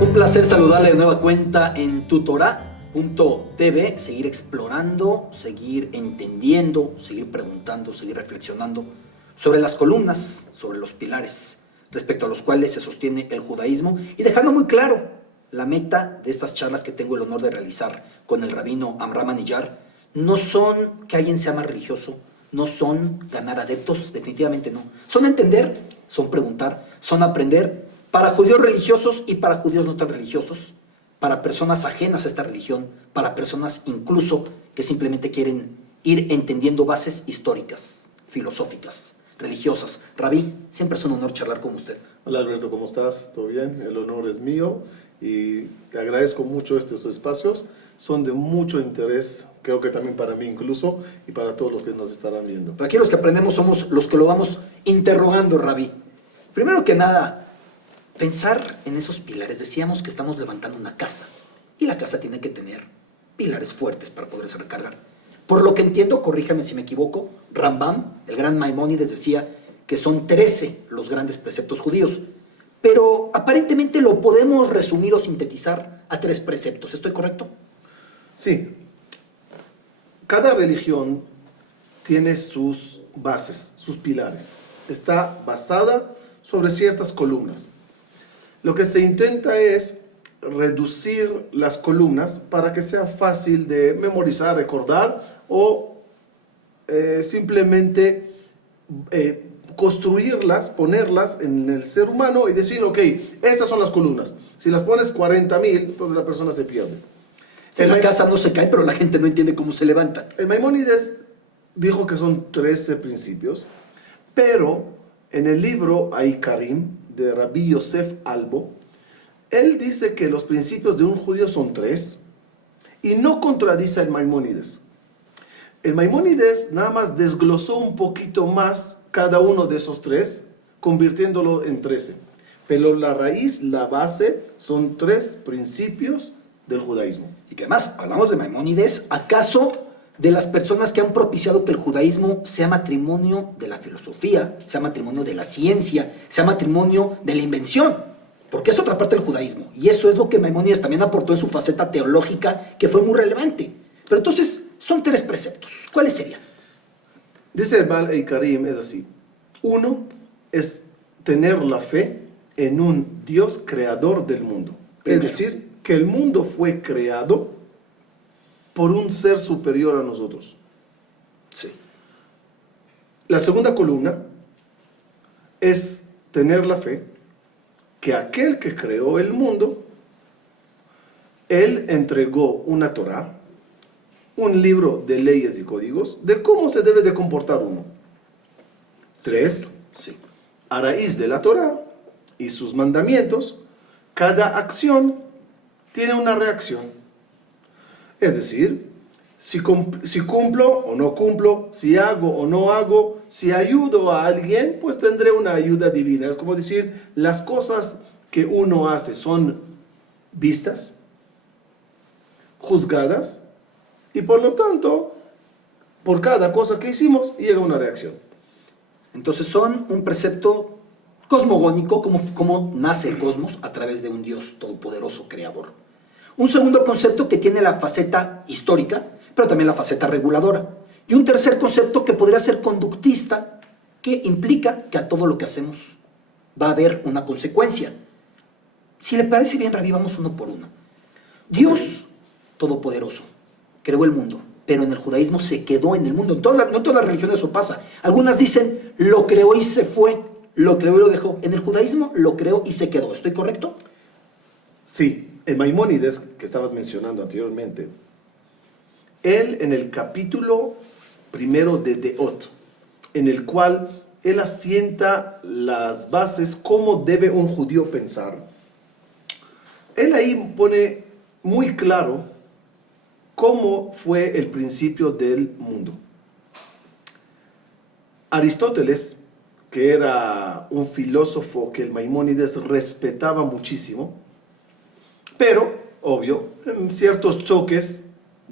Un placer saludarle de nueva cuenta en tutorá.tv, seguir explorando, seguir entendiendo, seguir preguntando, seguir reflexionando sobre las columnas, sobre los pilares respecto a los cuales se sostiene el judaísmo y dejando muy claro la meta de estas charlas que tengo el honor de realizar con el rabino Amram Aniyar. No son que alguien sea más religioso, no son ganar adeptos, definitivamente no. Son entender, son preguntar, son aprender para judíos religiosos y para judíos no tan religiosos, para personas ajenas a esta religión, para personas incluso que simplemente quieren ir entendiendo bases históricas, filosóficas, religiosas. Rabí, siempre es un honor charlar con usted. Hola Alberto, ¿cómo estás? ¿Todo bien? El honor es mío y te agradezco mucho estos espacios. Son de mucho interés, creo que también para mí incluso, y para todos los que nos estarán viendo. Pero aquí los que aprendemos somos los que lo vamos interrogando, Rabí. Primero que nada, pensar en esos pilares. Decíamos que estamos levantando una casa y la casa tiene que tener pilares fuertes para poderse recargar. Por lo que entiendo, corríjame si me equivoco, Rambam, el gran Maimónides, decía que son 13 los grandes preceptos judíos, pero aparentemente lo podemos resumir o sintetizar a 3 preceptos. ¿Estoy correcto? Sí. Cada religión tiene sus bases, sus pilares. Está basada sobre ciertas columnas. Lo que se intenta es reducir las columnas para que sea fácil de memorizar, recordar o simplemente construirlas, ponerlas en el ser humano y decir, ok, estas son las columnas. Si las pones 40,000, entonces la persona se pierde. Si la casa no se cae, pero la gente no entiende cómo se levanta. El Maimónides dijo que son 13 principios, pero en el libro Aikarim de Rabbi Yosef Albo, él dice que los principios de un judío son 3 y no contradice al Maimónides. El Maimónides nada más desglosó un poquito más cada uno de esos 3, convirtiéndolo en 13. Pero la raíz, la base, son 3 principios del judaísmo. Y que además, hablamos de Maimónides, ¿acaso de las personas que han propiciado que el judaísmo sea matrimonio de la filosofía, sea matrimonio de la ciencia, sea matrimonio de la invención? Porque es otra parte del judaísmo. Y eso es lo que Maimónides también aportó en su faceta teológica, que fue muy relevante. Pero entonces, son 3 preceptos. ¿Cuáles serían? Dice el Baal Eikarim, es así. 1 es tener la fe en un Dios creador del mundo. Primero. Es decir, que el mundo fue creado por un ser superior a nosotros. Sí. La segunda columna es tener la fe que aquel que creó el mundo, él entregó una Torá, un libro de leyes y códigos de cómo se debe de comportar uno. 3, Sí. a raíz de la Torá y sus mandamientos, cada acción tiene una reacción. Es decir, si cumplo o no cumplo, si hago o no hago, si ayudo a alguien, pues tendré una ayuda divina. Es como decir, las cosas que uno hace son vistas, juzgadas, y por lo tanto, por cada cosa que hicimos, llega una reacción. Entonces son un precepto cosmogónico, como nace el cosmos a través de un Dios todopoderoso, creador. Un segundo concepto que tiene la faceta histórica, pero también la faceta reguladora. Y un tercer concepto que podría ser conductista, que implica que a todo lo que hacemos va a haber una consecuencia. Si le parece bien, Rabí, vamos uno por uno. Dios todopoderoso creó el mundo, pero en el judaísmo se quedó en el mundo. No todas las religiones eso pasa. Algunas dicen, lo creó y se fue, lo creó y lo dejó. En el judaísmo lo creó y se quedó. ¿Estoy correcto? Sí, el Maimónides, que estabas mencionando anteriormente, él en el capítulo 1 de Deot, en el cual él asienta las bases, cómo debe un judío pensar, él ahí pone muy claro cómo fue el principio del mundo. Aristóteles, que era un filósofo que el Maimónides respetaba muchísimo, pero, obvio, en ciertos choques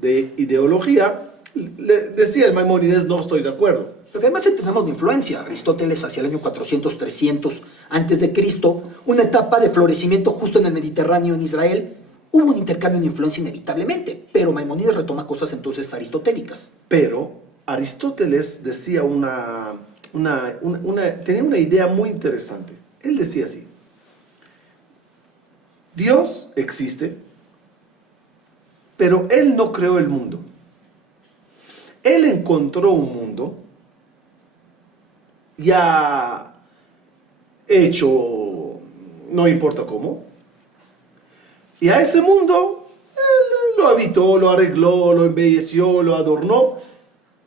de ideología, le decía el Maimónides, no estoy de acuerdo. Porque además tenemos de influencia. Aristóteles hacia el año 400-300 antes de Cristo, una etapa de florecimiento justo en el Mediterráneo, en Israel. Hubo un intercambio de influencia inevitablemente, pero Maimónides retoma cosas entonces aristotélicas. Pero Aristóteles decía tenía una idea muy interesante. Él decía así: Dios existe, pero Él no creó el mundo. Él encontró un mundo ya hecho, no importa cómo, y a ese mundo Él lo habitó, lo arregló, lo embelleció, lo adornó.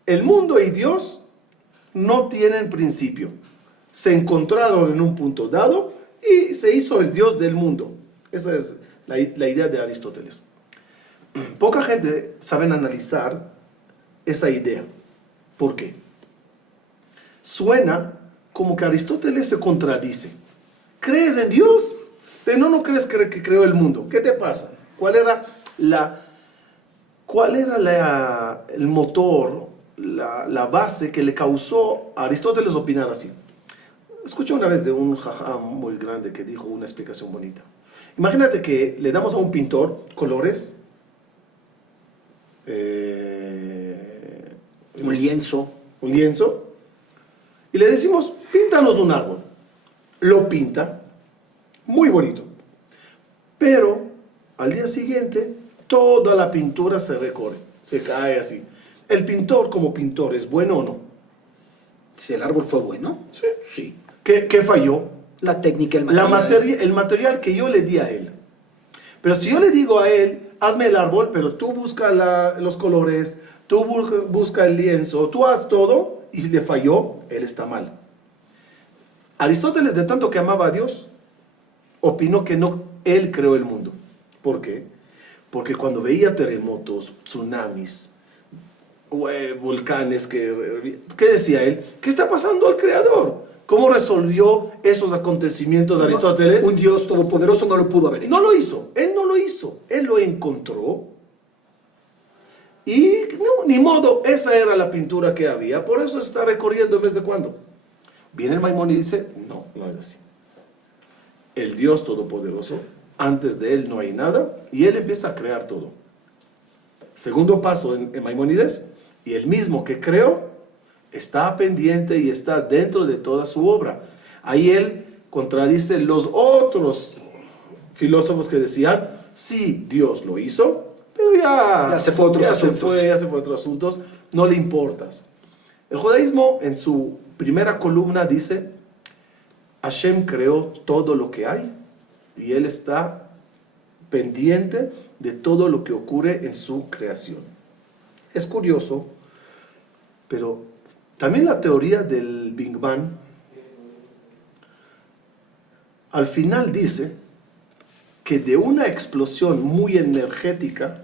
El mundo y Dios no tienen principio. Se encontraron en un punto dado y se hizo el Dios del mundo. Esa es la idea de Aristóteles. Poca gente sabe analizar esa idea. ¿Por qué? Suena como que Aristóteles se contradice. ¿Crees en Dios? Pero no crees que creó el mundo. ¿Qué te pasa? ¿Cuál era el motor, la base que le causó a Aristóteles opinar así? Escuché una vez de un jajam muy grande que dijo una explicación bonita. Imagínate que le damos a un pintor colores, Un lienzo. y le decimos, píntanos un árbol. Lo pinta, muy bonito. Pero al día siguiente, toda la pintura se recorre, se cae así. ¿El pintor como pintor es bueno o no? Si el árbol fue bueno. Sí. Sí. ¿Qué falló? La técnica, el material. El material que yo le di a él. Pero si yo le digo a él, hazme el árbol, pero tú busca los colores, tú busca el lienzo, tú haz todo, y le falló, él está mal. Aristóteles, de tanto que amaba a Dios, opinó que no, él creó el mundo. ¿Por qué? Porque cuando veía terremotos, tsunamis, volcanes, ¿qué decía él? ¿Qué está pasando al creador? ¿Cómo resolvió esos acontecimientos Aristóteles? Un Dios todopoderoso no lo pudo haber hecho. No lo hizo, él lo encontró y no, ni modo, esa era la pintura que había, por eso está recorriendo en vez de cuando. Viene el Maimónides y dice, no es así. El Dios todopoderoso, antes de él no hay nada, y él empieza a crear todo. Segundo paso en Maimónides, y el mismo que creó, está pendiente y está dentro de toda su obra. Ahí él contradice los otros filósofos que decían, sí, Dios lo hizo, pero ya se fue a otros asuntos. Ya se fue a otros asuntos, no le importas. El judaísmo en su primera columna dice, Hashem creó todo lo que hay y Él está pendiente de todo lo que ocurre en su creación. Es curioso, pero también la teoría del Big Bang al final dice que de una explosión muy energética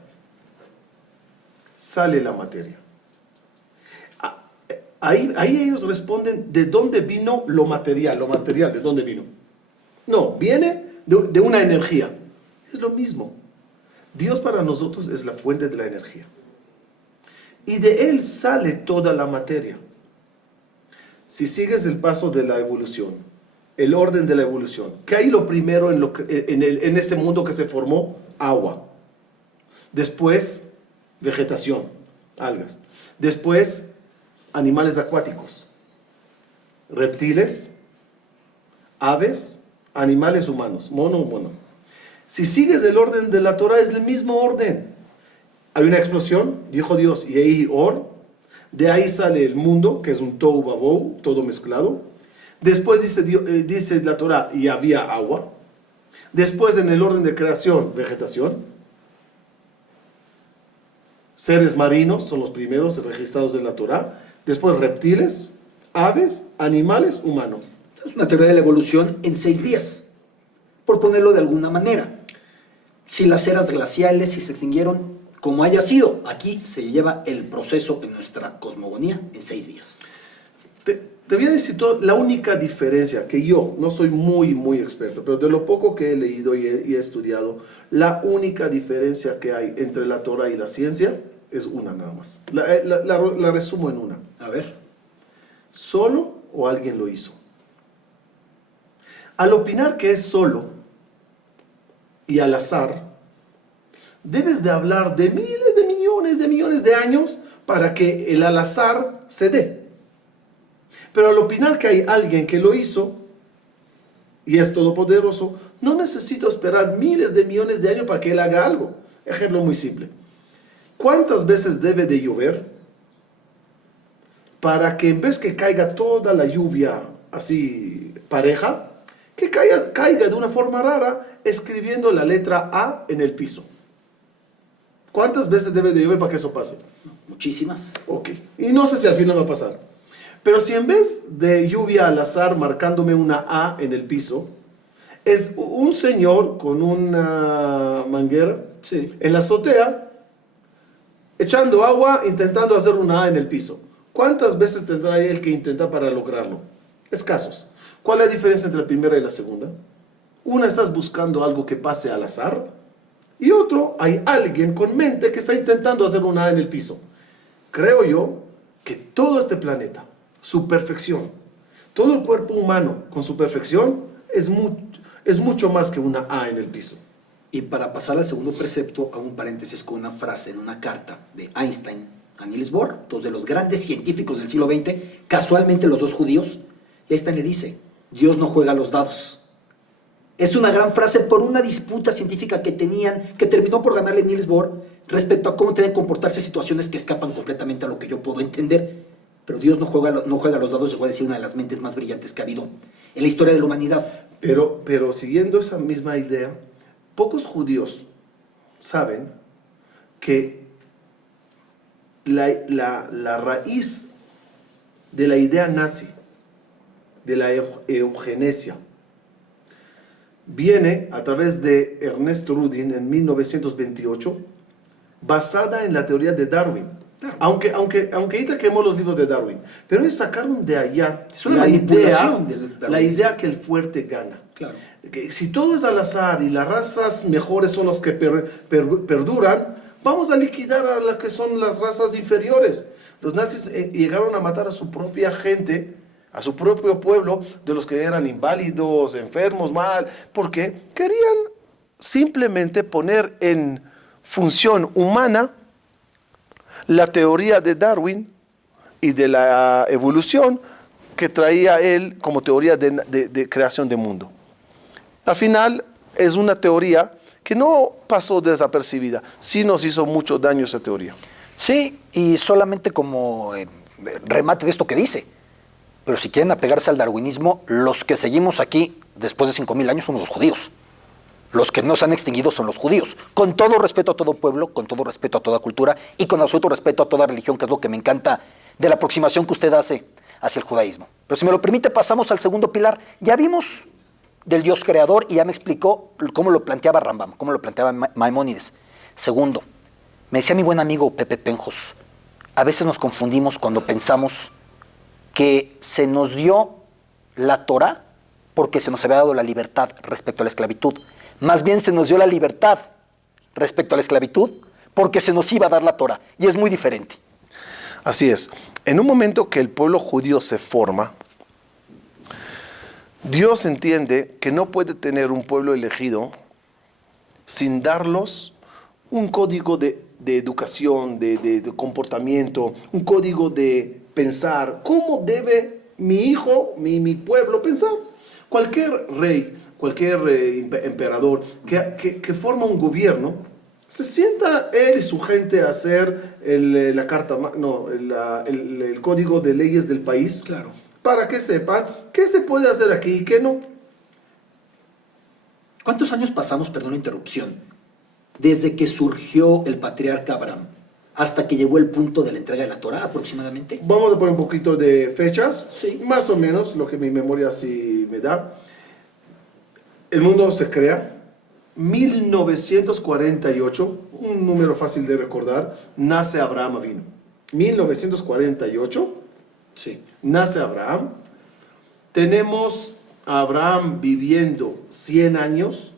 sale la materia. Ahí ellos responden de dónde vino lo material, ¿de dónde vino? No, viene de una energía. Es lo mismo. Dios para nosotros es la fuente de la energía. Y de Él sale toda la materia. Si sigues el paso de la evolución, el orden de la evolución, ¿qué hay lo primero en ese mundo que se formó? Agua. Después, vegetación, algas. Después, animales acuáticos, reptiles, aves, animales humanos, mono. Si sigues el orden de la Torah, es el mismo orden. Hay una explosión, dijo Dios, Yehi Or, de ahí sale el mundo, que es un Tohu Vabohu, todo mezclado. Después dice la Torah, y había agua. Después, en el orden de creación, vegetación. Seres marinos son los primeros registrados en la Torah. Después, reptiles, aves, animales, humanos. Es una teoría de la evolución en 6 días, por ponerlo de alguna manera. Si las eras glaciales, si se extinguieron, como haya sido, aquí se lleva el proceso en nuestra cosmogonía en 6 días. Te voy a decir la única diferencia, que yo no soy muy experto, pero de lo poco que he leído y he estudiado, la única diferencia que hay entre la Torah y la ciencia es una nada más. La resumo en una. A ver. ¿Solo o alguien lo hizo? Al opinar que es solo y al azar, debes de hablar de miles de millones de años para que el al azar se dé. Pero al opinar que hay alguien que lo hizo y es todopoderoso, no necesito esperar miles de millones de años para que él haga algo. Ejemplo muy simple. ¿Cuántas veces debe de llover para que en vez que caiga toda la lluvia así pareja, que caiga de una forma rara escribiendo la letra A en el piso? ¿Cuántas veces debe de llover para que eso pase? Muchísimas. Ok. Y no sé si al final va a pasar. Pero si en vez de lluvia al azar marcándome una A en el piso, es un señor con una manguera Sí. en la azotea, echando agua, intentando hacer una A en el piso. ¿Cuántas veces tendrá él que intentar para lograrlo? Escasos. ¿Cuál es la diferencia entre la primera y la segunda? Una, estás buscando algo que pase al azar, y otro, hay alguien con mente que está intentando hacer una A en el piso. Creo yo que todo este planeta, su perfección, todo el cuerpo humano con su perfección, es mucho más que una A en el piso. Y para pasar al segundo precepto, hago un paréntesis con una frase en una carta de Einstein a Niels Bohr, dos de los grandes científicos del siglo XX, casualmente los dos judíos, y Einstein le dice, Dios no juega a los dados. Es una gran frase por una disputa científica que tenían, que terminó por ganarle Niels Bohr respecto a cómo deben comportarse situaciones que escapan completamente a lo que yo puedo entender. Pero Dios no juega a los dados, llegó a decir una de las mentes más brillantes que ha habido en la historia de la humanidad. Pero siguiendo esa misma idea, pocos judíos saben que la raíz de la idea nazi, de la eugenesia, viene a través de Ernest Rudin en 1928, basada en la teoría de Darwin. Aunque Hitler quemó los libros de Darwin, pero ellos sacaron de allá Es una manipulación del darwinismo. la idea que el fuerte gana. Claro. Que si todo es al azar y las razas mejores son las que perduran, vamos a liquidar a las que son las razas inferiores. Los nazis llegaron a matar a su propia gente, a su propio pueblo, de los que eran inválidos, enfermos, mal, porque querían simplemente poner en función humana la teoría de Darwin y de la evolución que traía él como teoría de creación de mundo. Al final es una teoría que no pasó desapercibida, sí nos hizo mucho daño esa teoría. Sí, y solamente como remate de esto que dice, pero si quieren apegarse al darwinismo, los que seguimos aquí después de 5,000 años somos los judíos. Los que no se han extinguido son los judíos. Con todo respeto a todo pueblo, con todo respeto a toda cultura y con absoluto respeto a toda religión, que es lo que me encanta de la aproximación que usted hace hacia el judaísmo. Pero si me lo permite, pasamos al segundo pilar. Ya vimos del Dios creador y ya me explicó cómo lo planteaba Rambam, cómo lo planteaba Maimónides. Segundo, me decía mi buen amigo Pepe Penjos, a veces nos confundimos cuando pensamos que se nos dio la Torá porque se nos había dado la libertad respecto a la esclavitud. Más bien se nos dio la libertad respecto a la esclavitud porque se nos iba a dar la Torá. Y es muy diferente. Así es. En un momento que el pueblo judío se forma, Dios entiende que no puede tener un pueblo elegido sin darlos un código de educación, de comportamiento, un código de pensar. ¿Cómo debe mi hijo, mi pueblo pensar? Cualquier rey, cualquier emperador que forma un gobierno, se sienta él y su gente a hacer el código de leyes del país. Claro. Para que sepan qué se puede hacer aquí y qué no. ¿Cuántos años pasamos, perdón la interrupción, desde que surgió el patriarca Abraham hasta que llegó el punto de la entrega de la Torá aproximadamente? Vamos a poner un poquito de fechas, Sí. más o menos, lo que mi memoria sí me da. El mundo se crea 1948, un número fácil de recordar, nace Abraham Avinu. 1948, Sí. nace Abraham. Tenemos a Abraham viviendo 100 años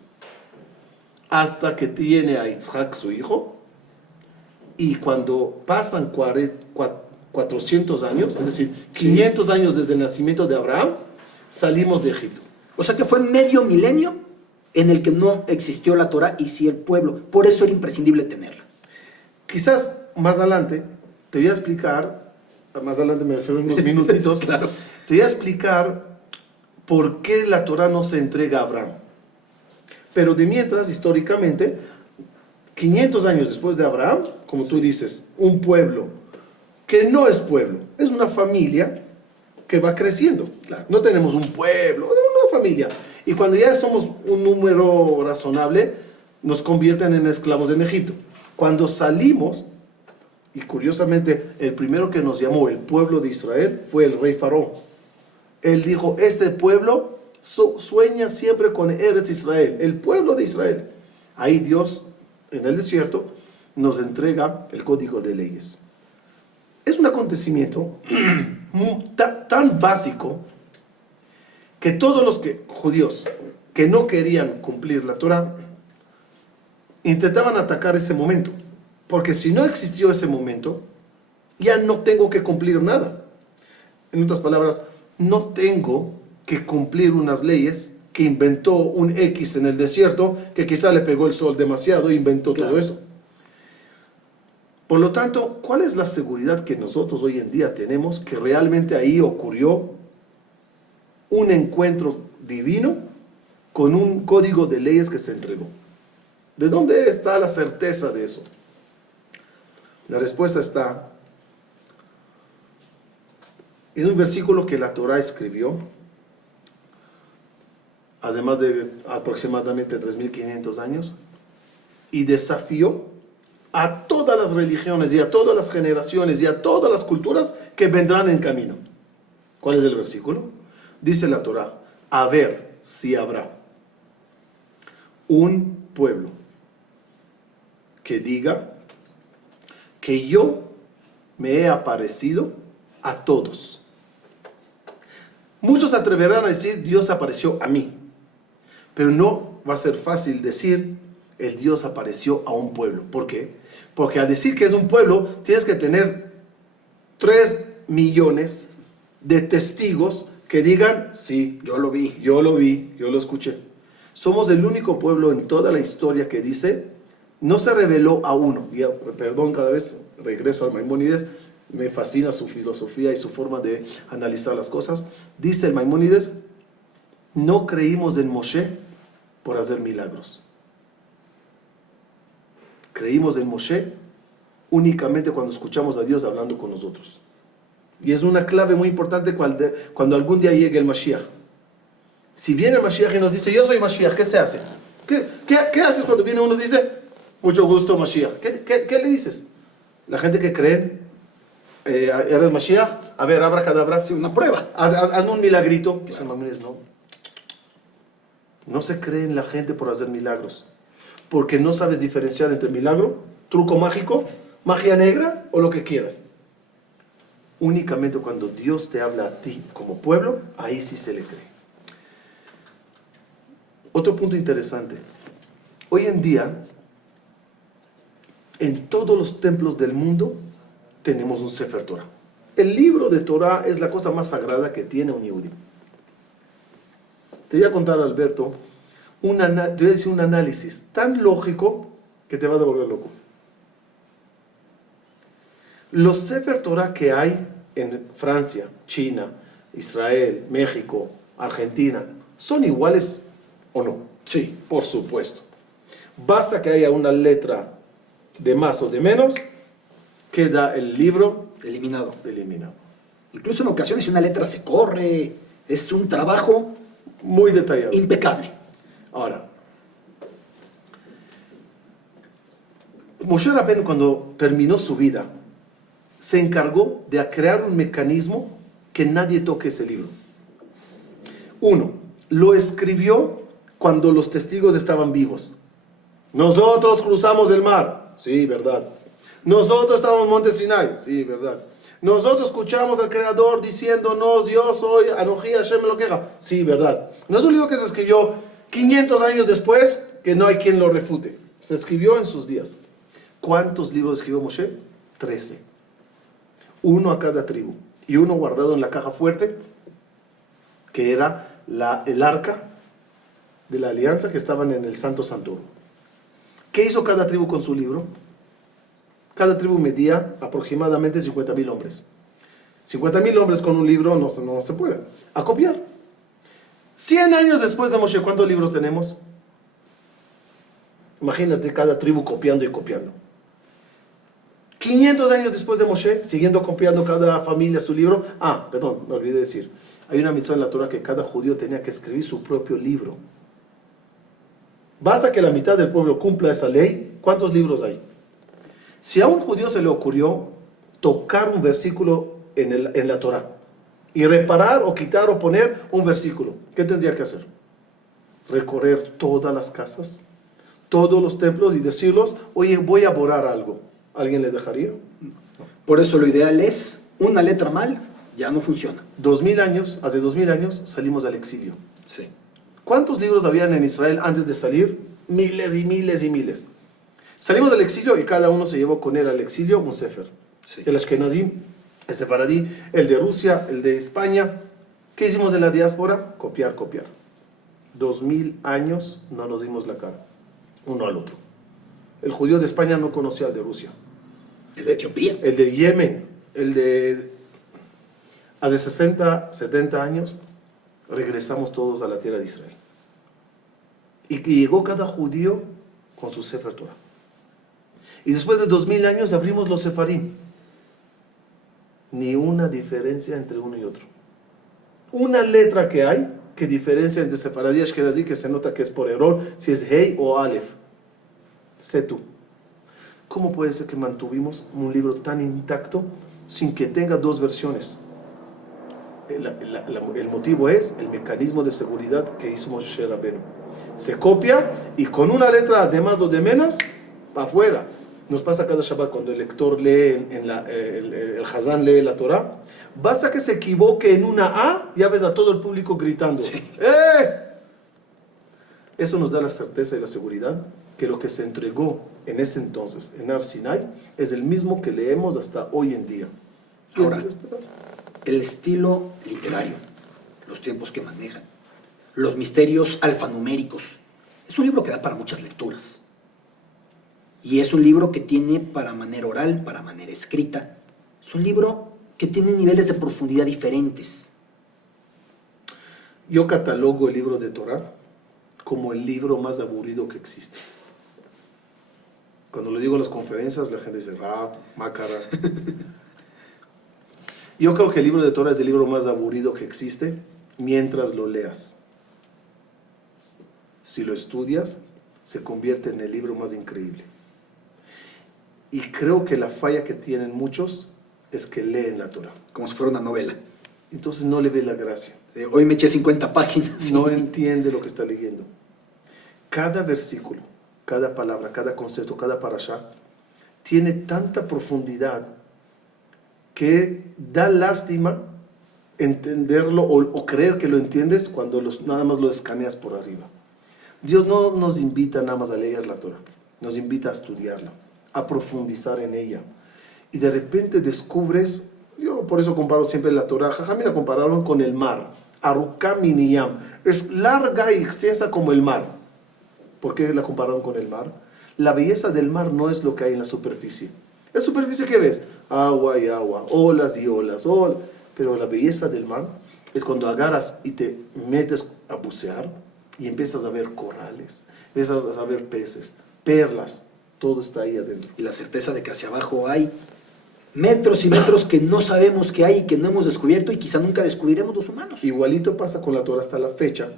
hasta que tiene a Isaac, su hijo. Y cuando pasan 400 años, es decir, 500 años desde el nacimiento de Abraham, salimos de Egipto. O sea que fue medio milenio en el que no existió la Torah y sí el pueblo. Por eso era imprescindible tenerla. Quizás más adelante te voy a explicar, más adelante me refiero a unos minutitos, Claro. te voy a explicar por qué la Torah no se entrega a Abraham. Pero de mientras, históricamente, 500 años después de Abraham, como tú dices, un pueblo que no es pueblo, es una familia que va creciendo. Claro. No tenemos un pueblo, es una familia. Y cuando ya somos un número razonable, nos convierten en esclavos en Egipto. Cuando salimos, y curiosamente el primero que nos llamó el pueblo de Israel fue el rey Faraón. Él dijo, este pueblo sueña siempre con Eretz Israel, el pueblo de Israel. Ahí Dios, en el desierto, nos entrega el código de leyes. Es un acontecimiento tan básico que todos los judíos que no querían cumplir la Torah intentaban atacar ese momento, porque si no existió ese momento, ya no tengo que cumplir nada. En otras palabras, no tengo que cumplir unas leyes que inventó un X en el desierto, que quizá le pegó el sol demasiado e inventó todo eso. Por lo tanto, ¿cuál es la seguridad que nosotros hoy en día tenemos que realmente ahí ocurrió un encuentro divino con un código de leyes que se entregó? ¿De dónde está la certeza de eso? La respuesta está en un versículo que la Torah escribió hace más de aproximadamente 3.500 años y desafió a todas las religiones y a todas las generaciones y a todas las culturas que vendrán en camino. ¿Cuál es el versículo? Dice la Torah, a ver si habrá un pueblo que diga que yo me he aparecido a todos. Muchos se atreverán a decir, Dios apareció a mí, pero no va a ser fácil decir, el Dios apareció a un pueblo. ¿Por qué? Porque al decir que es un pueblo, tienes que tener 3 millones de testigos que digan, sí, Yo lo vi. yo lo vi, yo lo escuché. Somos el único pueblo en toda la historia que dice, no se reveló a uno. Y, perdón, cada vez regreso al Maimónides, me fascina su filosofía y su forma de analizar las cosas. Dice el Maimónides, no creímos en Moshe por hacer milagros. Creímos en Moshe únicamente cuando escuchamos a Dios hablando con nosotros. Y es una clave muy importante cuando algún día llegue el Mashiach. Si viene el Mashiach y nos dice, yo soy Mashiach, ¿qué se hace? ¿Qué haces cuando viene uno y dice, mucho gusto Mashiach? ¿Qué le dices? La gente que cree, ¿eres Mashiach? A ver, abracadabra. Sí, una prueba. Hazme un milagrito. Dicen mamones, no. No se cree en la gente por hacer milagros. Porque no sabes diferenciar entre milagro, truco mágico, magia negra o lo que quieras. Únicamente cuando Dios te habla a ti como pueblo, ahí sí se le cree. Otro punto interesante. Hoy en día, en todos los templos del mundo, tenemos un Sefer Torah. El libro de Torah es la cosa más sagrada que tiene un yehudí. Te voy a contar, Alberto, te voy a decir un análisis tan lógico que te vas a volver loco. Los Sefer Torah que hay en Francia, China, Israel, México, Argentina, ¿son iguales o no? Sí. Por supuesto. Basta que haya una letra de más o de menos, queda el libro Eliminado. eliminado. Incluso en ocasiones si una letra se corre, es un trabajo Muy detallado. impecable. Ahora, Moshe Rabbeinu, cuando terminó su vida, se encargó de crear un mecanismo que nadie toque ese libro. Uno, lo escribió cuando los testigos estaban vivos. Nosotros cruzamos el mar. Sí, verdad. Nosotros estábamos en Monte Sinai. Sí, verdad. Nosotros escuchamos al Creador diciéndonos, yo soy Anoji Hashem Elokeja. Sí, verdad. No es un libro que se escribió 500 años después, que no hay quien lo refute. Se escribió en sus días. ¿Cuántos libros escribió Moshe? 13. Uno a cada tribu. Y uno guardado en la caja fuerte, que era el arca de la alianza que estaban en el Santo Santuario. ¿Qué hizo cada tribu con su libro? Cada tribu medía aproximadamente 50,000 hombres. 50,000 hombres con un libro no se puede. A copiar. 100 años después de Moshe, ¿cuántos libros tenemos? Imagínate cada tribu copiando y copiando. 500 años después de Moshe, siguiendo copiando cada familia su libro. Perdón, me olvidé decir. Hay una mitzvah en la Torah que cada judío tenía que escribir su propio libro. Basta que la mitad del pueblo cumpla esa ley. ¿Cuántos libros hay? Si a un judío se le ocurrió tocar un versículo en la Torah y reparar o quitar o poner un versículo, ¿qué tendría que hacer? Recorrer todas las casas, todos los templos y decirlos, oye, voy a borrar algo. ¿Alguien le dejaría? Por eso lo ideal es, una letra mal, ya no funciona. Hace 2000 años salimos al exilio. Sí. ¿Cuántos libros habían en Israel antes de salir? Miles y miles y miles. Salimos del exilio y cada uno se llevó con él al exilio un sefer. Sí. El Ashkenazí, el Sefaradí, el de Rusia, el de España. ¿Qué hicimos de la diáspora? Copiar. 2000 años no nos dimos la cara, uno al otro. El judío de España no conocía al de Rusia. El de Etiopía. El de Yemen, el de... Hace 60, 70 años regresamos todos a la tierra de Israel. Y que llegó cada judío con su Sefer Torah. Y después de 2000 años abrimos los Sefarim. Ni una diferencia entre uno y otro. Una letra que hay que diferencia entre Sefaradí y Ashkenazí, que se nota que es por error, si es Hei o Aleph. Sé tú. ¿Cómo puede ser que mantuvimos un libro tan intacto sin que tenga dos versiones? El motivo es el mecanismo de seguridad que hizo Moshe Rabbeinu. Se copia y con una letra de más o de menos, para afuera. Nos pasa cada Shabbat cuando el lector lee, el Hazán lee la Torah. Basta que se equivoque en una A, ya ves a todo el público gritando. Sí. Eso nos da la certeza y la seguridad que lo que se entregó en ese entonces, en Har Sinai, es el mismo que leemos hasta hoy en día. Ahora, el estilo literario, los tiempos que manejan, los misterios alfanuméricos, es un libro que da para muchas lecturas. Y es un libro que tiene para manera oral, para manera escrita. Es un libro que tiene niveles de profundidad diferentes. Yo catalogo el libro de Torah como el libro más aburrido que existe. Cuando lo digo en las conferencias, la gente dice, Mácara. Yo creo que el libro de Torah es el libro más aburrido que existe mientras lo leas. Si lo estudias, se convierte en el libro más increíble. Y creo que la falla que tienen muchos es que leen la Torah. Como si fuera una novela. Entonces no le ve la gracia. Hoy me eché 50 páginas. No entiende lo que está leyendo. Cada versículo, cada palabra, cada concepto, cada parashá, tiene tanta profundidad que da lástima entenderlo o creer que lo entiendes cuando nada más lo escaneas por arriba. Dios no nos invita nada más a leer la Torah, nos invita a estudiarla, a profundizar en ella. Y de repente descubres, yo por eso comparo siempre la Torah, Jajamín la compararon con el mar, Aruká Miniyam, es larga y extensa como el mar. ¿Por qué la compararon con el mar? La belleza del mar no es lo que hay en la superficie. ¿La superficie qué ves? Agua y agua, olas y olas, pero la belleza del mar es cuando agarras y te metes a bucear y empiezas a ver corales, empiezas a ver peces, perlas, todo está ahí adentro. Y la certeza de que hacia abajo hay metros y metros que no sabemos que hay y que no hemos descubierto y quizá nunca descubriremos los humanos. Igualito pasa con la Torah hasta la fecha.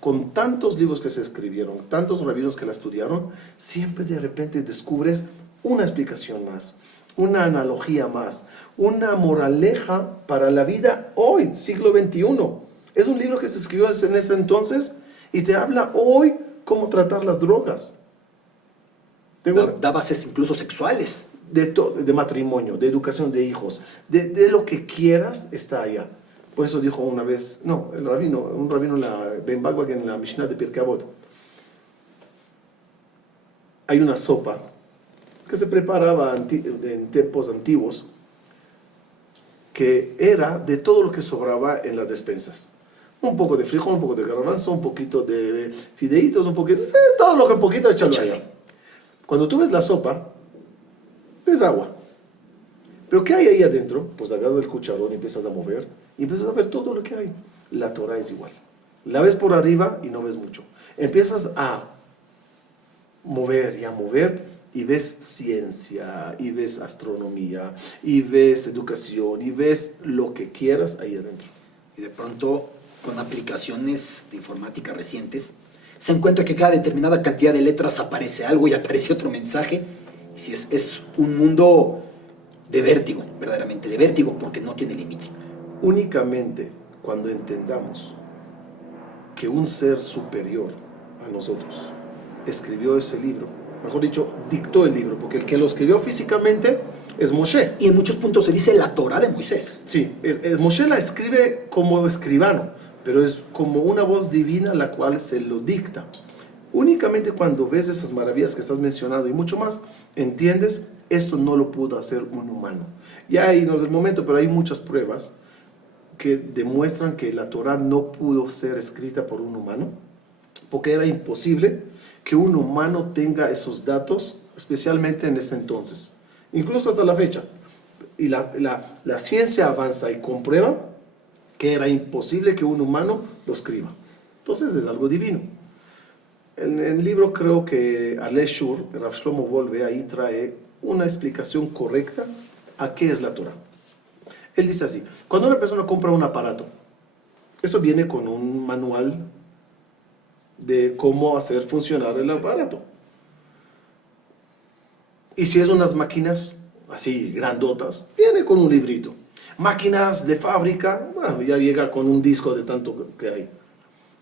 Con tantos libros que se escribieron, tantos rabinos que la estudiaron, siempre de repente descubres una explicación más, una analogía más, una moraleja para la vida hoy, siglo XXI. Es un libro que se escribió en ese entonces y te habla hoy cómo tratar las drogas. Da bases incluso sexuales. De matrimonio, de educación de hijos, de lo que quieras está allá. Por eso dijo una vez, un rabino en la Ben Bagwag, en la Mishnah de Pirkei Avot. Hay una sopa que se preparaba en tiempos antiguos, que era de todo lo que sobraba en las despensas. Un poco de frijol, un poco de garbanzo, un poquito de fideitos, un poquito, todo lo que un poquito, échalo allá. Cuando tú ves la sopa, ves agua. Pero ¿qué hay ahí adentro? Pues agarras el cucharón y empiezas a mover, y empiezas a ver todo lo que hay. La Torah es igual. La ves por arriba y no ves mucho. Empiezas a mover y a mover, y ves ciencia, y ves astronomía, y ves educación, y ves lo que quieras ahí adentro. Y de pronto, con aplicaciones de informática recientes, se encuentra que cada determinada cantidad de letras aparece algo y aparece otro mensaje. Y si es un mundo de vértigo, verdaderamente de vértigo, porque no tiene límite. Únicamente cuando entendamos que un ser superior a nosotros escribió ese libro, mejor dicho, dictó el libro, porque el que lo escribió físicamente es Moshe. Y en muchos puntos se dice la Torah de Moisés. Sí, Moshe la escribe como escribano, pero es como una voz divina la cual se lo dicta. Únicamente cuando ves esas maravillas que estás mencionando y mucho más, entiendes, esto no lo pudo hacer un humano. Ya ahí no es el momento, pero hay muchas pruebas que demuestran que la Torah no pudo ser escrita por un humano, porque era imposible que un humano tenga esos datos, especialmente en ese entonces, incluso hasta la fecha. Y la ciencia avanza y comprueba que era imposible que un humano lo escriba. Entonces es algo divino. En el libro creo que Ale Shur, Rav Shlomo Volve, ahí trae una explicación correcta a qué es la Torah. Él dice así: cuando una persona compra un aparato, esto viene con un manual de cómo hacer funcionar el aparato. Y si es unas máquinas así grandotas, viene con un librito. Máquinas de fábrica, bueno, ya llega con un disco de tanto que hay.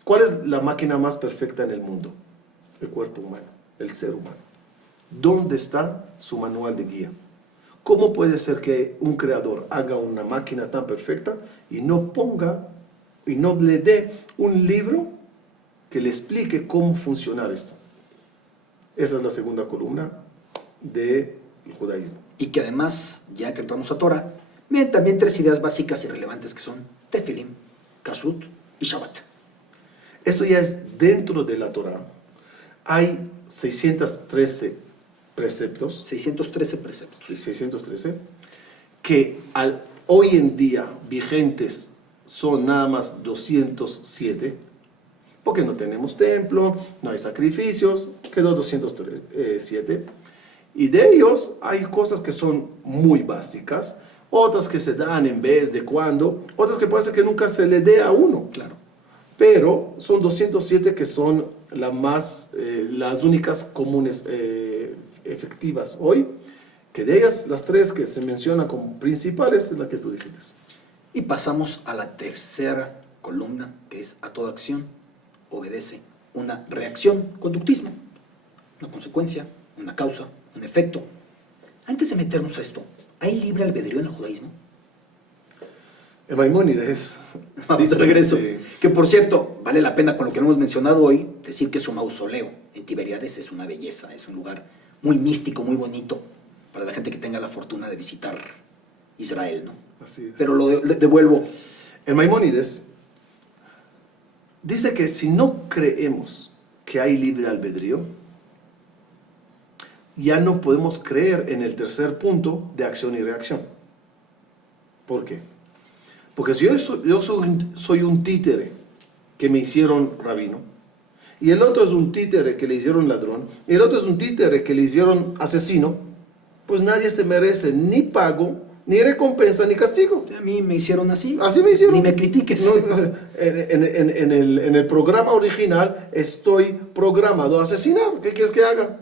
¿Cuál es la máquina más perfecta en el mundo? El cuerpo humano, el ser humano. ¿Dónde está su manual de guía? ¿Cómo puede ser que un creador haga una máquina tan perfecta y no ponga y no le dé un libro que le explique cómo funciona esto? Esa es la segunda columna del judaísmo. Y que además, ya que entramos a Torah, vienen también tres ideas básicas y relevantes que son Tefilim, Kashrut y Shabbat. Eso ya es dentro de la Torah. Hay 613 preceptos. 613 preceptos. 613, que hoy en día vigentes son nada más 207, porque no tenemos templo, no hay sacrificios, quedó 207. Y de ellos hay cosas que son muy básicas, otras que se dan en vez de cuando, otras que puede ser que nunca se le dé a uno. Claro. Pero son 207 que son las únicas comunes efectivas hoy, que de ellas las tres que se mencionan como principales es la que tú dijiste. Y pasamos a la tercera columna, que es: a toda acción obedece una reacción, conductismo, una consecuencia, una causa, un efecto. Antes de meternos a esto, ¿hay libre albedrío en el judaísmo? El Maimónides Vamos de regreso. Sí. Que por cierto, vale la pena con lo que hemos mencionado hoy, decir que su mausoleo en Tiberíades es una belleza, es un lugar muy místico, muy bonito, para la gente que tenga la fortuna de visitar Israel, ¿no? Así es. Pero lo devuelvo. El Maimónides dice que si no creemos que hay libre albedrío, ya no podemos creer en el tercer punto de acción y reacción. ¿Por qué? Porque si yo soy un títere que me hicieron rabino, y el otro es un títere que le hicieron ladrón, y el otro es un títere que le hicieron asesino, pues nadie se merece ni pago, ni recompensa, ni castigo. A mí me hicieron así. Así me hicieron. Ni me critiques. No, en el programa original estoy programado a asesinar. ¿Qué quieres que haga?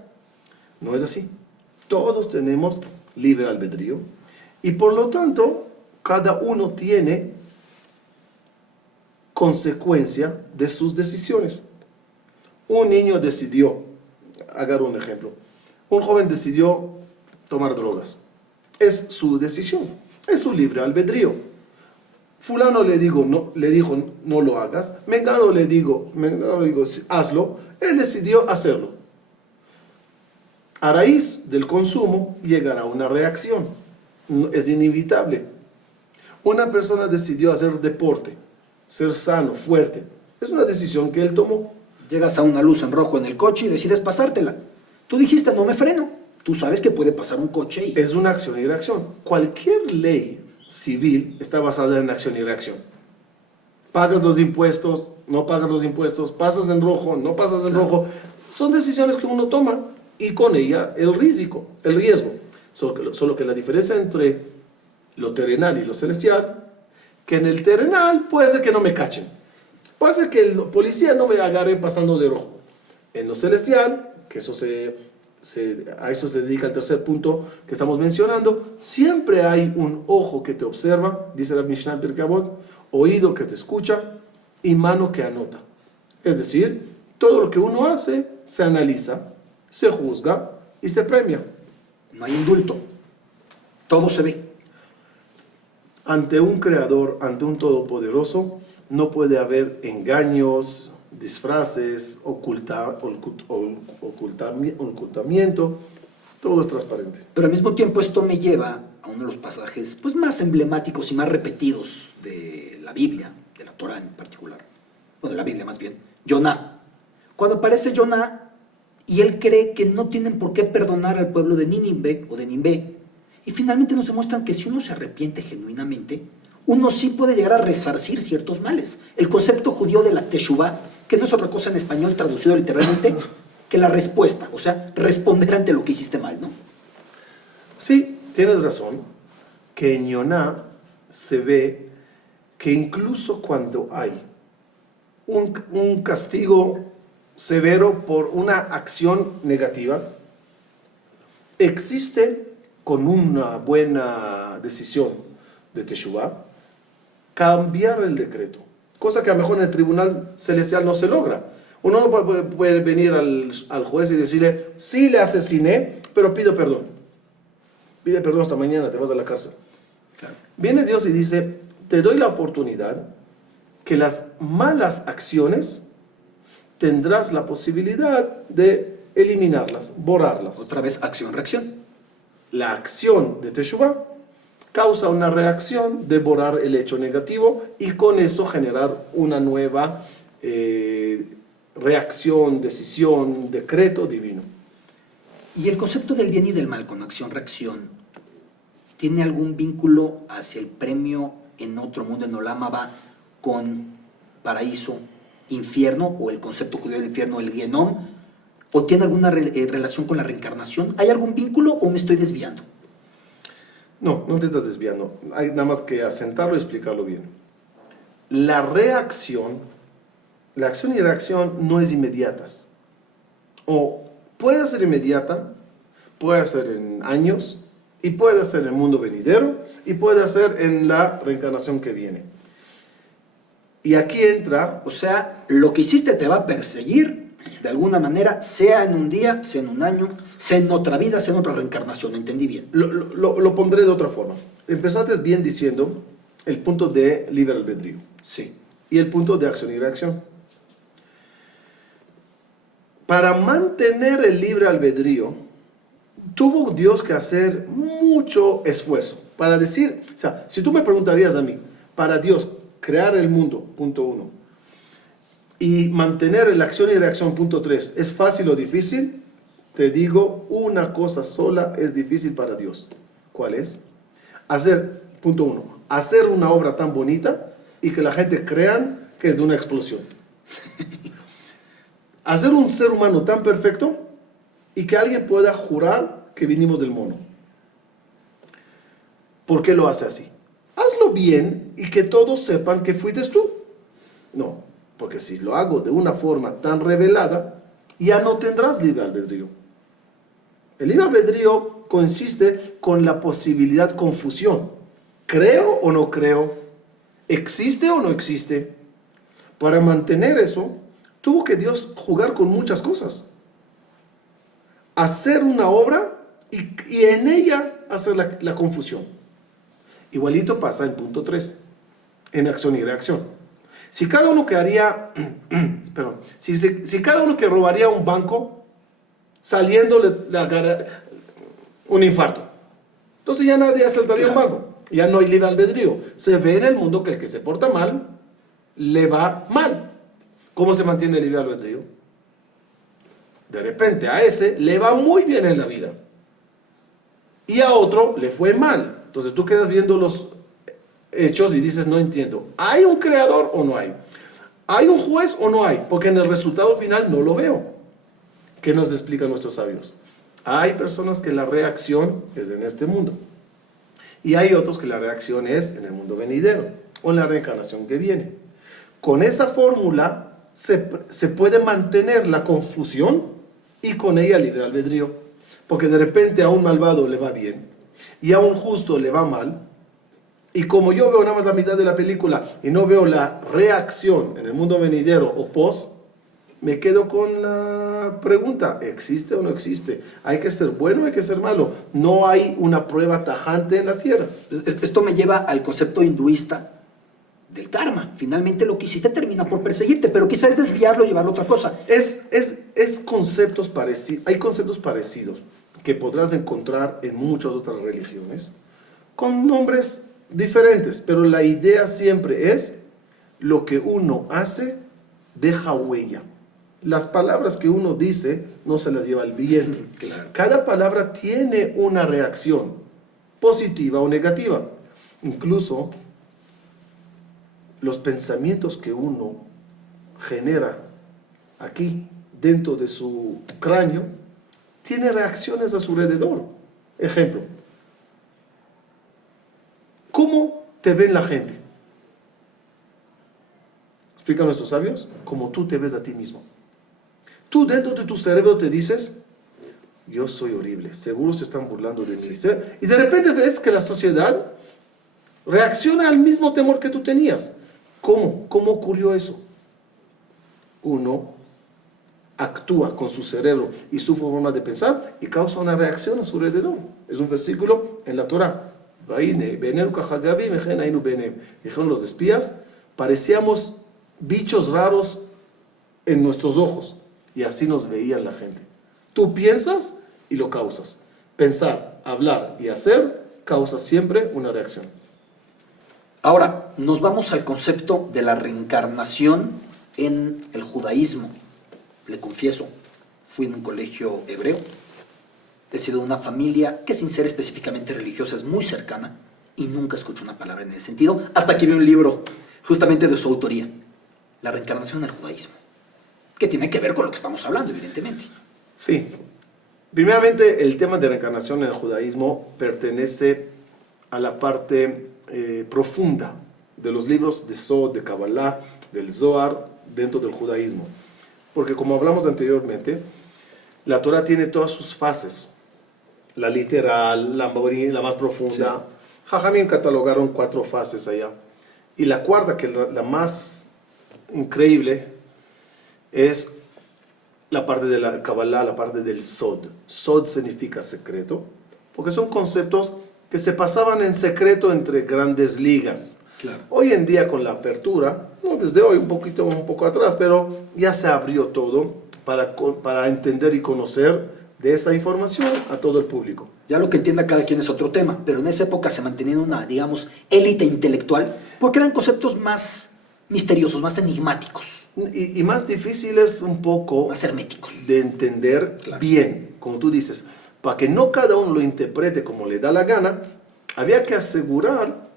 No es así. Todos tenemos libre albedrío y por lo tanto cada uno tiene consecuencia de sus decisiones. Un niño decidió, agarro un ejemplo, un joven decidió tomar drogas. Es su decisión, es su libre albedrío. Fulano le dijo no lo hagas, Mengano le digo hazlo, él decidió hacerlo. A raíz del consumo llegará una reacción. Es inevitable. Una persona decidió hacer deporte, ser sano, fuerte. Es una decisión que él tomó. Llegas a una luz en rojo en el coche y decides pasártela. Tú dijiste, no me freno. Tú sabes que puede pasar un coche y... Es una acción y reacción. Cualquier ley civil está basada en acción y reacción. Pagas los impuestos, no pagas los impuestos, pasas en rojo, no pasas en rojo. Son decisiones que uno toma y con ella el riesgo. Solo que la diferencia entre lo terrenal y lo celestial, que en el terrenal puede ser que no me cachen. Puede ser que el policía no me agarre pasando de rojo. En lo celestial, que a eso se dedica el tercer punto que estamos mencionando, siempre hay un ojo que te observa, dice la Mishnah Pirkei Avot, oído que te escucha y mano que anota. Es decir, todo lo que uno hace se analiza, se juzga y se premia. No hay indulto. Todo se ve. Ante un creador, ante un todopoderoso, no puede haber engaños, disfraces, ocultamiento, todo es transparente. Pero al mismo tiempo esto me lleva a uno de los pasajes pues, más emblemáticos y más repetidos de la Biblia, de la Torá en particular, o de la Biblia más bien, Yoná. Cuando aparece Yoná y él cree que no tienen por qué perdonar al pueblo de Nínive o de Nimbe, y finalmente nos demuestran que si uno se arrepiente genuinamente, uno sí puede llegar a resarcir ciertos males. El concepto judío de la teshuvá, que no es otra cosa en español traducido literalmente que la respuesta, o sea, responder ante lo que hiciste mal, ¿no? Sí, tienes razón, que en Yoná se ve que incluso cuando hay un castigo severo por una acción negativa, existe con una buena decisión de Teshuvah cambiar el decreto, cosa que a lo mejor en el tribunal celestial no se logra. Uno no puede venir al juez y decirle, sí le asesiné, pero pido perdón. Pide perdón hasta mañana, te vas a la cárcel. Claro. Viene Dios y dice, te doy la oportunidad que las malas acciones tendrás la posibilidad de eliminarlas, borrarlas. Otra vez acción-reacción. La acción de Teshuvah causa una reacción de borrar el hecho negativo y con eso generar una nueva reacción, decisión, decreto divino. ¿Y el concepto del bien y del mal con acción-reacción tiene algún vínculo hacia el premio en otro mundo, en Olam Abba, con paraíso, infierno, o el concepto judío del infierno, el Genom? ¿O tiene alguna relación con la reencarnación? ¿Hay algún vínculo o me estoy desviando? No, no te estás desviando. Hay nada más que asentarlo y explicarlo bien. La acción y reacción no es inmediatas. O puede ser inmediata, puede ser en años, y puede ser en el mundo venidero, y puede ser en la reencarnación que viene. Y aquí entra... O sea, lo que hiciste te va a perseguir de alguna manera, sea en un día, sea en un año, sea en otra vida, sea en otra reencarnación. ¿Entendí bien? Lo pondré de otra forma. Empezaste bien diciendo el punto de libre albedrío. Sí. Y el punto de acción y reacción. Para mantener el libre albedrío, tuvo Dios que hacer mucho esfuerzo. Para decir, o sea, si tú me preguntarías a mí, para Dios crear el mundo, punto 1, y mantener la acción y reacción, punto 3, ¿es fácil o difícil? Te digo, una cosa sola es difícil para Dios. ¿Cuál es? Punto 1, hacer una obra tan bonita y que la gente crean que es de una explosión. Hacer un ser humano tan perfecto y que alguien pueda jurar que vinimos del mono. ¿Por qué lo hace así? Hazlo bien y que todos sepan que fuiste tú. No, porque si lo hago de una forma tan revelada, ya no tendrás libre albedrío. El libre albedrío consiste con la posibilidad confusión. ¿Creo o no creo? ¿Existe o no existe? Para mantener eso, tuvo que Dios jugar con muchas cosas. Hacer una obra y en ella hacer la confusión. Igualito pasa en punto 3, en acción y reacción. Si cada uno que haría, si cada uno que robaría un banco saliendo un infarto. Entonces ya nadie asaltaría un banco. Ya no hay libre albedrío. Se ve en el mundo que el que se porta mal, le va mal. ¿Cómo se mantiene el libre albedrío? De repente a ese le va muy bien en la vida. Y a otro le fue mal. Entonces tú quedas viendo los hechos y dices, no entiendo. ¿Hay un creador o no hay? ¿Hay un juez o no hay? Porque en el resultado final no lo veo. ¿Qué nos explican nuestros sabios? Hay personas que la reacción es en este mundo. Y hay otros que la reacción es en el mundo venidero o en la reencarnación que viene. Con esa fórmula se puede mantener la confusión y con ella el libre albedrío. Porque de repente a un malvado le va bien y a un justo le va mal. Y como yo veo nada más la mitad de la película y no veo la reacción en el mundo venidero o post, me quedo con la pregunta, ¿existe o no existe? ¿Hay que ser bueno o hay que ser malo? No hay una prueba tajante en la Tierra. Esto me lleva al concepto hinduista del karma. Finalmente lo que hiciste termina por perseguirte, pero quizás es desviarlo y llevarlo a otra cosa. Es conceptos parecidos, hay conceptos parecidos que podrás encontrar en muchas otras religiones con nombres diferentes, pero la idea siempre es lo que uno hace deja huella. Las palabras que uno dice no se las lleva el viento. Claro. Cada palabra tiene una reacción, positiva o negativa. Incluso los pensamientos que uno genera aquí, dentro de su cráneo, tiene reacciones a su alrededor. Ejemplo, ¿cómo te ven la gente? Explican nuestros sabios, como tú te ves a ti mismo. Tú dentro de tu cerebro te dices, yo soy horrible, seguro se están burlando de mí. ¿Sí? Y de repente ves que la sociedad reacciona al mismo temor que tú tenías. ¿Cómo? ¿Cómo ocurrió eso? Uno actúa con su cerebro y su forma de pensar y causa una reacción a su alrededor. Es un versículo en la Torah. Dijeron los espías, parecíamos bichos raros en nuestros ojos. Y así nos veían la gente. Tú piensas y lo causas. Pensar, hablar y hacer causa siempre una reacción. Ahora, nos vamos al concepto de la reencarnación en el judaísmo. Le confieso, fui en un colegio hebreo. He sido de una familia que sin ser específicamente religiosa es muy cercana y nunca escuché una palabra en ese sentido hasta que vi un libro justamente de su autoría. La reencarnación en el judaísmo. Que tiene que ver con lo que estamos hablando, evidentemente. Sí. Primeramente, el tema de reencarnación en el judaísmo pertenece a la parte profunda de los libros de Sod, de Kabbalah, del Zohar, dentro del judaísmo. Porque como hablamos anteriormente, la Torah tiene todas sus fases. La literal, la más profunda. Sí. Jajamim catalogaron 4 fases allá. Y la cuarta, que es la más increíble, es la parte de la Kabbalah, la parte del Sod. Sod significa secreto, porque son conceptos que se pasaban en secreto entre grandes ligas. Claro. Hoy en día con la apertura, no desde hoy, un poco atrás, pero ya se abrió todo para entender y conocer de esa información a todo el público. Ya lo que entienda cada quien es otro tema, pero en esa época se mantenía una, digamos, élite intelectual, porque eran conceptos más misteriosos, más enigmáticos. Y más difíciles un poco. Más herméticos. De entender bien, como tú dices. Para que no cada uno lo interprete como le da la gana, había que asegurar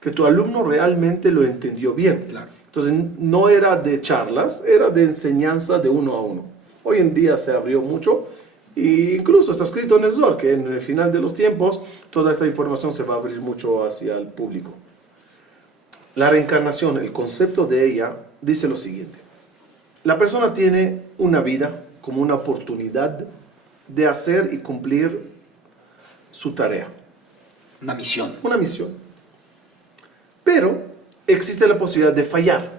que tu alumno realmente lo entendió bien. Claro. Entonces no era de charlas, era de enseñanza de uno a uno. Hoy en día se abrió mucho e incluso está escrito en el Zohar que en el final de los tiempos toda esta información se va a abrir mucho hacia el público. La reencarnación, el concepto de ella, dice lo siguiente. La persona tiene una vida como una oportunidad de hacer y cumplir su tarea. Una misión. Una misión. Pero existe la posibilidad de fallar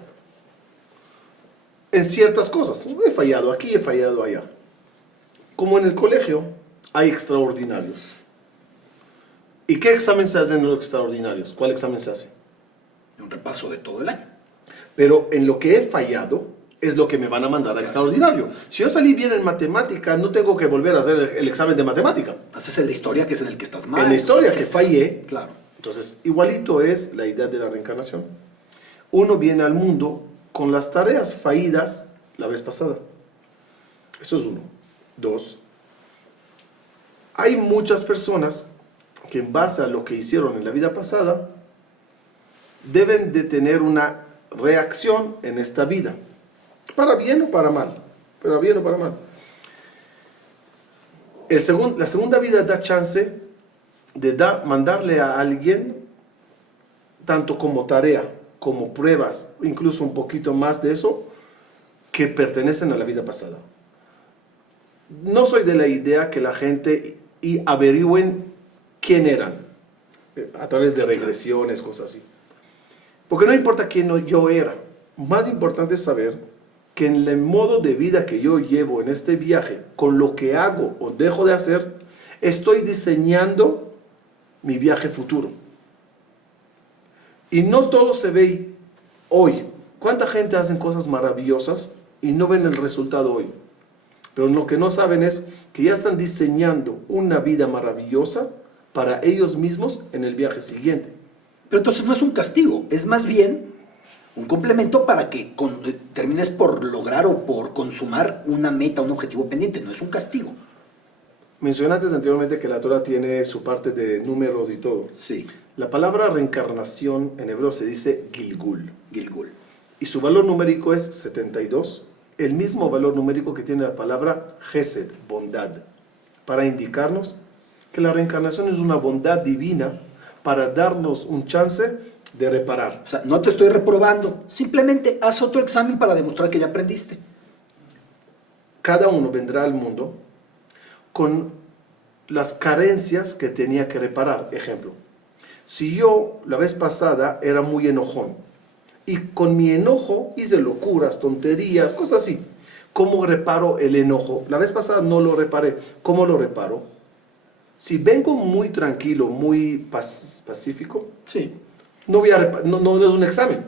en ciertas cosas. He fallado aquí, he fallado allá. Como en el colegio, hay extraordinarios. ¿Y qué examen se hace en los extraordinarios? ¿Cuál examen se hace? Un repaso de todo el año. Pero en lo que he fallado, es lo que me van a mandar a extraordinario. Si yo salí bien en matemática, no tengo que volver a hacer el examen de matemática. Haces en la historia, que es en el que estás mal. En la historia Sí. que fallé. Claro. Entonces, igualito es la idea de la reencarnación. Uno viene al mundo con las tareas fallidas la vez pasada. Eso es uno. Dos, hay muchas personas que en base a lo que hicieron en la vida pasada, deben de tener una reacción en esta vida. Para bien o para mal. Para bien o para mal. La segunda vida da chance de mandarle a alguien, tanto como tarea, como pruebas, incluso un poquito más de eso, que pertenecen a la vida pasada. No soy de la idea que la gente averigüen quién eran, a través de regresiones, cosas así. Porque no importa quién yo era, más importante es saber que en el modo de vida que yo llevo en este viaje, con lo que hago o dejo de hacer, estoy diseñando mi viaje futuro. Y no todo se ve hoy. ¿Cuánta gente hace cosas maravillosas y no ven el resultado hoy? Pero lo que no saben es que ya están diseñando una vida maravillosa para ellos mismos en el viaje siguiente. Pero entonces no es un castigo, es más bien un complemento para que termines por lograr o por consumar una meta, un objetivo pendiente. No es un castigo. Mencionaste anteriormente que la Torah tiene su parte de números y todo. Sí. La palabra reencarnación en hebreo se dice Gilgul. Gilgul. Y su valor numérico es 72. El mismo valor numérico que tiene la palabra Gesed, bondad. Para indicarnos que la reencarnación es una bondad divina para darnos un chance de reparar. O sea, no te estoy reprobando. Simplemente haz otro examen para demostrar que ya aprendiste. Cada uno vendrá al mundo con las carencias que tenía que reparar. Ejemplo, si yo la vez pasada era muy enojón y con mi enojo hice locuras, tonterías, cosas así, ¿cómo reparo el enojo? La vez pasada no lo reparé. ¿Cómo lo reparo? Si vengo muy tranquilo, muy pacífico, Sí. no es un examen.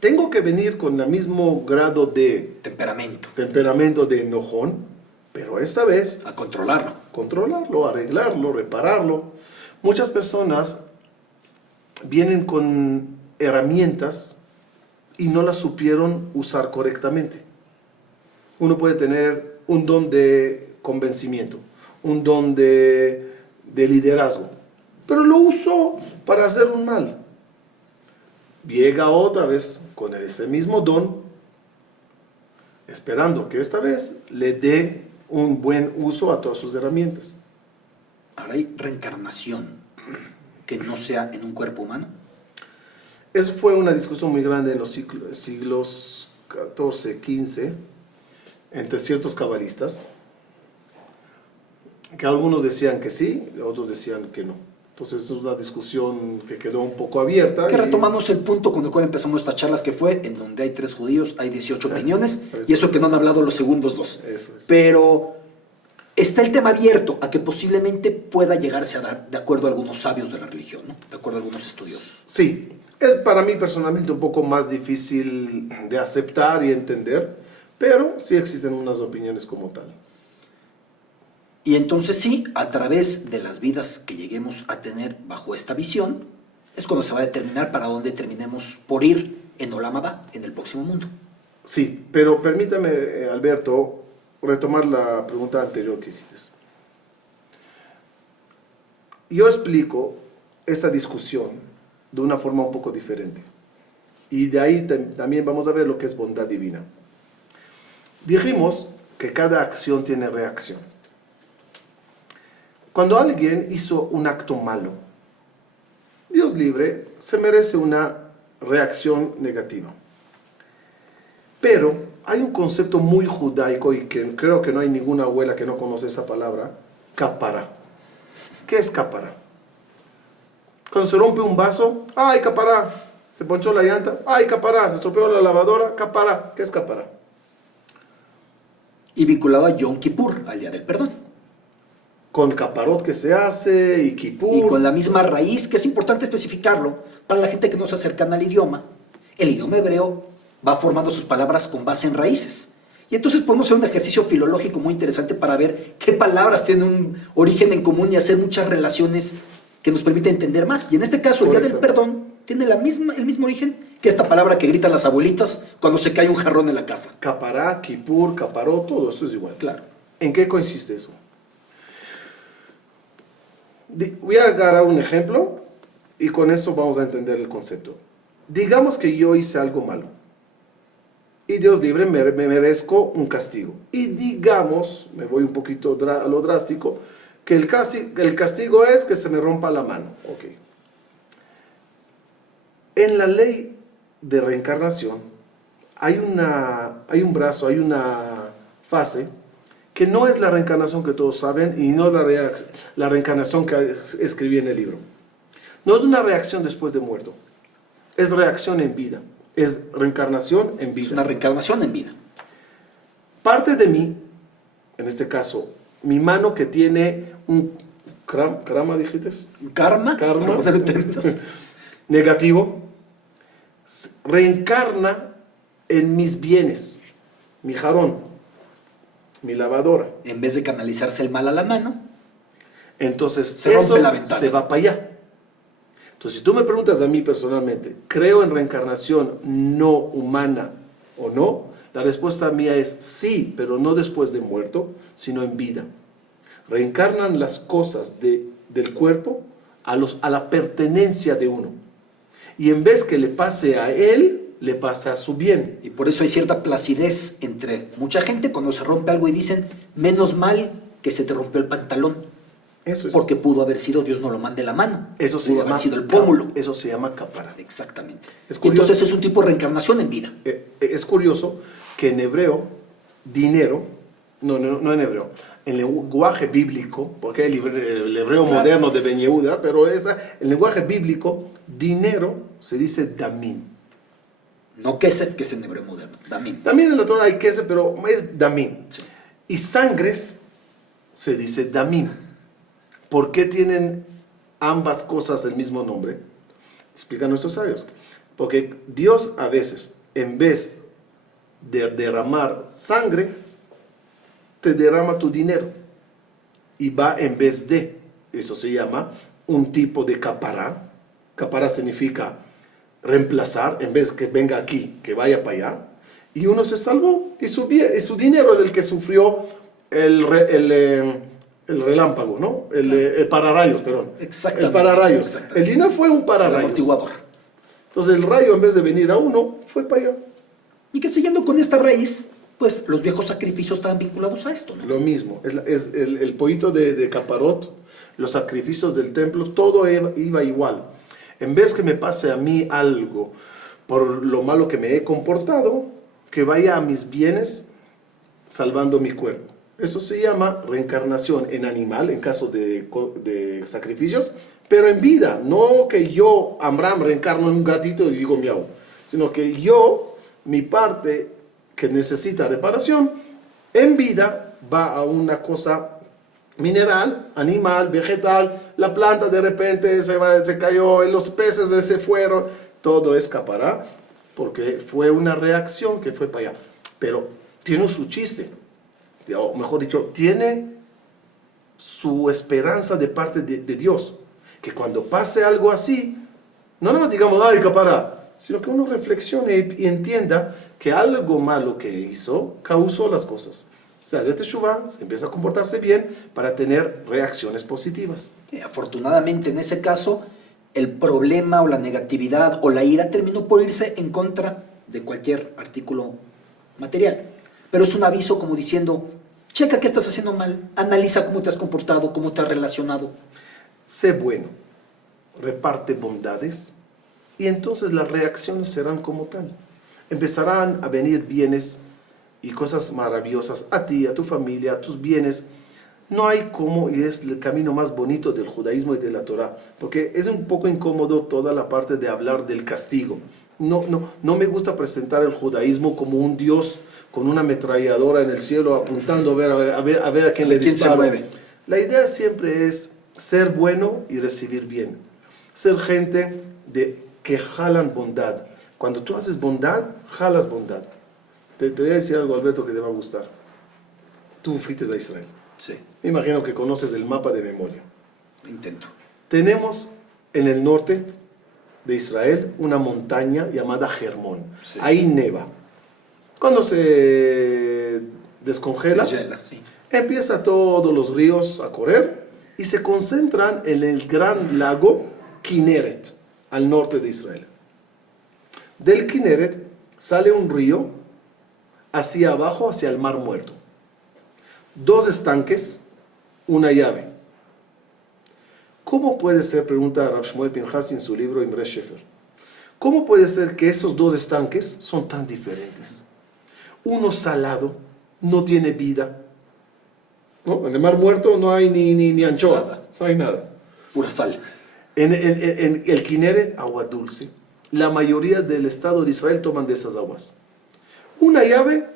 Tengo que venir con el mismo grado de Temperamento. temperamento de enojón, pero esta vez A controlarlo. controlarlo, arreglarlo, repararlo. Muchas personas vienen con herramientas y no las supieron usar correctamente. Uno puede tener un don de convencimiento, un don de liderazgo, pero lo usó para hacer un mal. Llega otra vez con ese mismo don, esperando que esta vez le dé un buen uso a todas sus herramientas. Ahora hay reencarnación que no sea en un cuerpo humano. Eso fue una discusión muy grande en los siglos XIV, XV, entre ciertos cabalistas, que algunos decían que sí, otros decían que no. Entonces es una discusión que quedó un poco abierta. Que retomamos el punto con el cual empezamos estas charlas, que fue en donde hay 3 judíos, hay 18 opiniones, y eso que no han hablado los segundos 2. Eso es. Pero está el tema abierto a que posiblemente pueda llegarse a dar, de acuerdo a algunos sabios de la religión, ¿no? De acuerdo a algunos estudiosos. Sí, es para mí personalmente un poco más difícil de aceptar y entender, pero sí existen unas opiniones como tal. Y entonces sí, a través de las vidas que lleguemos a tener bajo esta visión, es cuando se va a determinar para dónde terminemos por ir en Olam Abba, en el próximo mundo. Sí, pero permítame, Alberto, retomar la pregunta anterior que hiciste. Yo explico esa discusión de una forma un poco diferente. Y de ahí también vamos a ver lo que es bondad divina. Dijimos que cada acción tiene reacción. Cuando alguien hizo un acto malo, Dios libre, se merece una reacción negativa. Pero hay un concepto muy judaico y que creo que no hay ninguna abuela que no conoce esa palabra, capara. ¿Qué es capara? Cuando se rompe un vaso, ¡ay, capara! Se ponchó la llanta, ¡ay, capara! Se estropeó la lavadora, capara. ¿Qué es capara? Y vinculado a Yom Kippur, al Día del Perdón. Con caparot que se hace y kipur. Y con la misma raíz, que es importante especificarlo para la gente que no se acercan al idioma. El idioma hebreo va formando sus palabras con base en raíces. Y entonces podemos hacer un ejercicio filológico muy interesante para ver qué palabras tienen un origen en común y hacer muchas relaciones que nos permiten entender más. Y en este caso, el día del perdón tiene el mismo origen que esta palabra que gritan las abuelitas cuando se cae un jarrón en la casa. Capará, Kipur, Caparó, todo eso es igual. Claro. ¿En qué consiste eso? Voy a agarrar un ejemplo y con eso vamos a entender el concepto. Digamos que yo hice algo malo y Dios libre me merezco un castigo. Y digamos, me voy un poquito a lo drástico, que el castigo es que se me rompa la mano. Okay. En la ley de reencarnación hay un brazo, hay una fase que no es la reencarnación que todos saben y no es la reencarnación que escribí en el libro. No es una reacción después de muerto, es reacción en vida, es reencarnación en vida. Es una reencarnación en vida. Parte de mí, en este caso, mi mano que tiene un karma, dijiste, Karma, para ponerlo en términos. negativo, reencarna en mis bienes, mi jarón, mi lavadora. En vez de canalizarse el mal a la mano, Entonces, se eso rompe la ventana. se va para allá. Entonces, si tú me preguntas a mí personalmente, ¿creo en reencarnación no humana o no? La respuesta mía es sí, pero no después de muerto, sino en vida. Reencarnan las cosas del cuerpo a la pertenencia de uno. Y en vez que le pase a él, le pasa a su bien. y por eso hay cierta placidez entre mucha gente cuando se rompe algo y dicen, menos mal que se te rompió el pantalón, Eso es. porque pudo haber sido, Dios no lo mande la mano, Eso se pudo llama haber sido el pómulo. Eso se llama capara. Exactamente. Es curioso. Entonces es un tipo de reencarnación en vida. Es curioso que en hebreo, dinero, no en hebreo, en lenguaje bíblico, porque hay el hebreo Claro. moderno de Ben Yehuda, pero el lenguaje bíblico, dinero se dice damim. No kesef, que es en hebreo moderno, damim. También en la Torah hay queso, pero es damim. Sí. Y sangres se dice damim. ¿Por qué tienen ambas cosas el mismo nombre? Explican nuestros sabios. Porque Dios a veces, en vez de derramar sangre, te derrama tu dinero. Y va en vez de. Eso se llama un tipo de capará. Capará significa reemplazar, en vez que venga aquí, que vaya para allá. Y uno se salvó. Y su dinero es el que sufrió el relámpago, ¿no? El pararrayos, perdón. Exactamente. El pararrayos. Exactamente. El dinero fue un El pararrayos. amortiguador. Entonces el rayo, en vez de venir a uno, fue para allá. Y que siguiendo con esta raíz, pues los viejos sacrificios estaban vinculados a esto, ¿no? Lo mismo, es el pollito de Caparot, los sacrificios del templo, todo iba igual. En vez que me pase a mí algo por lo malo que me he comportado, que vaya a mis bienes salvando mi cuerpo. Eso se llama reencarnación en animal, en caso de sacrificios, pero en vida. No que yo, Amram, reencarno en un gatito y digo miau, sino que yo, mi parte que necesita reparación, en vida va a una cosa mineral, animal, vegetal, la planta de repente se cayó, los peces se fueron, todo escapará porque fue una reacción que fue para allá. Pero tiene su chiste, o mejor dicho, tiene su esperanza de parte de Dios, que cuando pase algo así, no nada más digamos, ay, capara, sino que uno reflexione y entienda que algo malo que hizo causó las cosas. Se hace teshuvá, se empieza a comportarse bien para tener reacciones positivas. Sí, afortunadamente en ese caso, el problema o la negatividad o la ira terminó por irse en contra de cualquier artículo material. Pero es un aviso como diciendo, checa qué estás haciendo mal, analiza cómo te has comportado, cómo te has relacionado. Sé bueno, reparte bondades y entonces las reacciones serán como tal. Empezarán a venir bienes y cosas maravillosas a ti, a tu familia, a tus bienes. No hay cómo, y es el camino más bonito del judaísmo y de la Torah, porque es un poco incómodo toda la parte de hablar del castigo. No me gusta presentar el judaísmo como un Dios con una ametralladora en el cielo apuntando a ver a quién le ¿Quién dispara. se mueve? La idea siempre es ser bueno y recibir bien. Ser gente que jalan bondad. Cuando tú haces bondad, jalas bondad. Te voy a decir algo, Alberto, que te va a gustar. Tú fuiste a Israel. Sí, Me imagino que conoces el mapa de memoria. intento. Tenemos en el norte de Israel una montaña llamada Hermón. Sí. Ahí neva. Cuando se descongela, Deshiela, sí. empieza todos los ríos a correr y se concentran en el gran lago Kinneret, al norte de Israel. Del Kinneret sale un río hacia abajo, hacia el Mar Muerto. 2 estanques, una llave. ¿Cómo puede ser, pregunta Rav Shmuel Pinhasi en su libro Imre Shefer, cómo puede ser que esos 2 estanques son tan diferentes? Uno salado, no tiene vida. ¿No? En el Mar Muerto no hay ni anchoa, Nada. no hay nada. Pura sal. En el Kinneret, agua dulce. La mayoría del estado de Israel toman de esas aguas. Una llave,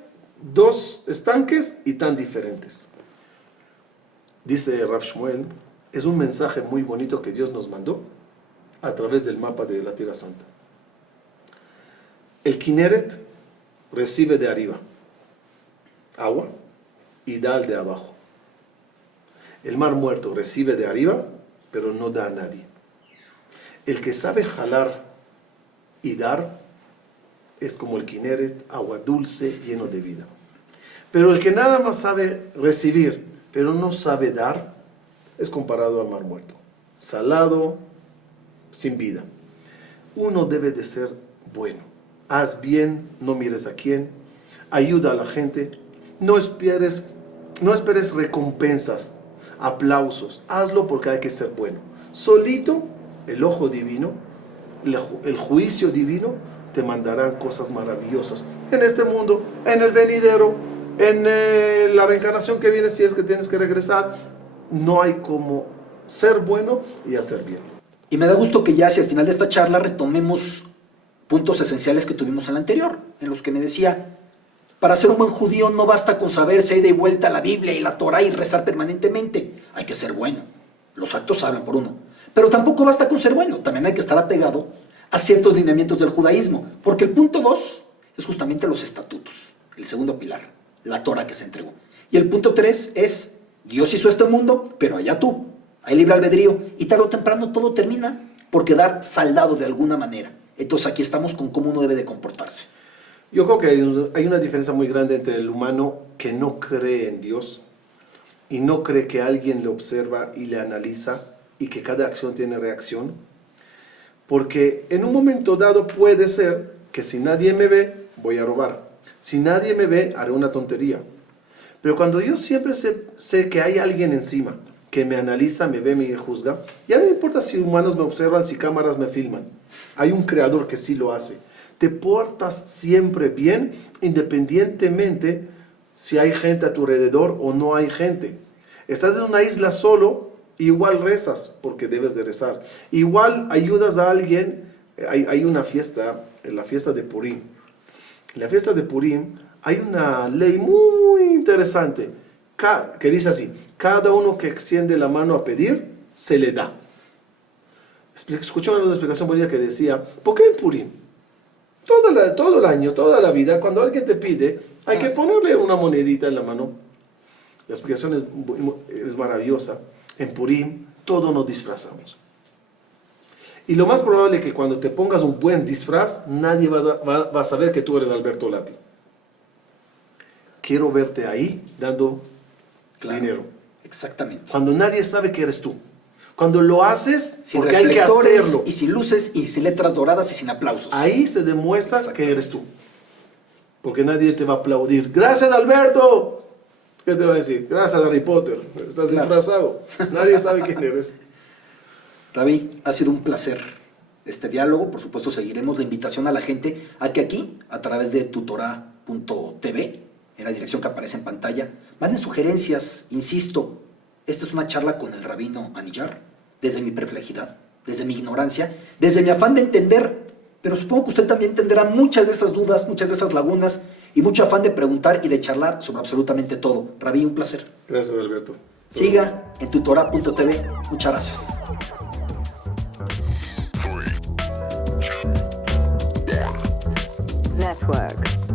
2 estanques y tan diferentes. Dice Rav Shmuel, es un mensaje muy bonito que Dios nos mandó a través del mapa de la Tierra Santa. El Kinneret recibe de arriba agua y da al de abajo. El Mar Muerto recibe de arriba, pero no da a nadie. El que sabe jalar y dar es como el Kinneret, agua dulce, lleno de vida. Pero el que nada más sabe recibir, pero no sabe dar, es comparado al Mar Muerto. Salado, sin vida. Uno debe de ser bueno. Haz bien, no mires a quién. Ayuda a la gente. No esperes recompensas, aplausos. Hazlo porque hay que ser bueno. Solito, el ojo divino, el juicio divino, te mandarán cosas maravillosas. En este mundo, en el venidero, en la reencarnación que viene, si es que tienes que regresar. No hay como ser bueno y hacer bien. Y me da gusto que ya hacia el final de esta charla retomemos puntos esenciales que tuvimos en la anterior, en los que me decía, para ser un buen judío no basta con saberse ida y vuelta la Biblia y la Torah y rezar permanentemente. Hay que ser bueno. Los actos hablan por uno. Pero tampoco basta con ser bueno. También hay que estar apegado a ciertos lineamientos del judaísmo. Porque el punto 2 es justamente los estatutos. El segundo pilar, la Torah que se entregó. Y el punto 3 es, Dios hizo este mundo, pero allá tú. Hay libre albedrío. Y tarde o temprano todo termina por quedar saldado de alguna manera. Entonces aquí estamos con cómo uno debe de comportarse. Yo creo que hay una diferencia muy grande entre el humano que no cree en Dios y no cree que alguien le observa y le analiza y que cada acción tiene reacción. Porque en un momento dado puede ser que si nadie me ve, voy a robar. Si nadie me ve, haré una tontería. Pero cuando yo siempre sé que hay alguien encima que me analiza, me ve, me juzga, ya no me importa si humanos me observan, si cámaras me filman. Hay un creador que sí lo hace. Te portas siempre bien, independientemente si hay gente a tu alrededor o no hay gente. Estás en una isla solo, igual rezas, porque debes de rezar. Igual ayudas a alguien. Hay una fiesta, la fiesta de Purim. En la fiesta de Purim hay una ley muy interesante que dice así: cada uno que extiende la mano a pedir, se le da. Escuché una explicación bonita que decía, ¿por qué en Purim? Todo el año, toda la vida, cuando alguien te pide, hay que ponerle una monedita en la mano. La explicación es maravillosa. En Purim, todos nos disfrazamos. Y lo más probable es que cuando te pongas un buen disfraz, nadie va a saber que tú eres Alberto Lati. Quiero verte ahí dando dinero. Exactamente. Cuando nadie sabe que eres tú. Cuando lo haces, Sin porque hay que reflectores hacerlo. y sin luces y sin letras doradas y sin aplausos. Ahí se demuestra que eres tú. Porque nadie te va a aplaudir. ¡Gracias, Alberto! ¿Qué te va a decir? Gracias, Harry Potter. Estás disfrazado. Nadie sabe quién eres. Rabí, ha sido un placer este diálogo. Por supuesto, seguiremos la invitación a la gente a que aquí, a través de tutorá.tv, en la dirección que aparece en pantalla, manden sugerencias. Insisto, esta es una charla con el rabino Anillar, desde mi perplejidad, desde mi ignorancia, desde mi afán de entender. Pero supongo que usted también entenderá muchas de esas dudas, muchas de esas lagunas y mucho afán de preguntar y de charlar sobre absolutamente todo. Rabí, un placer. Gracias, Alberto. Siga en tutorá.tv. Muchas gracias. Network.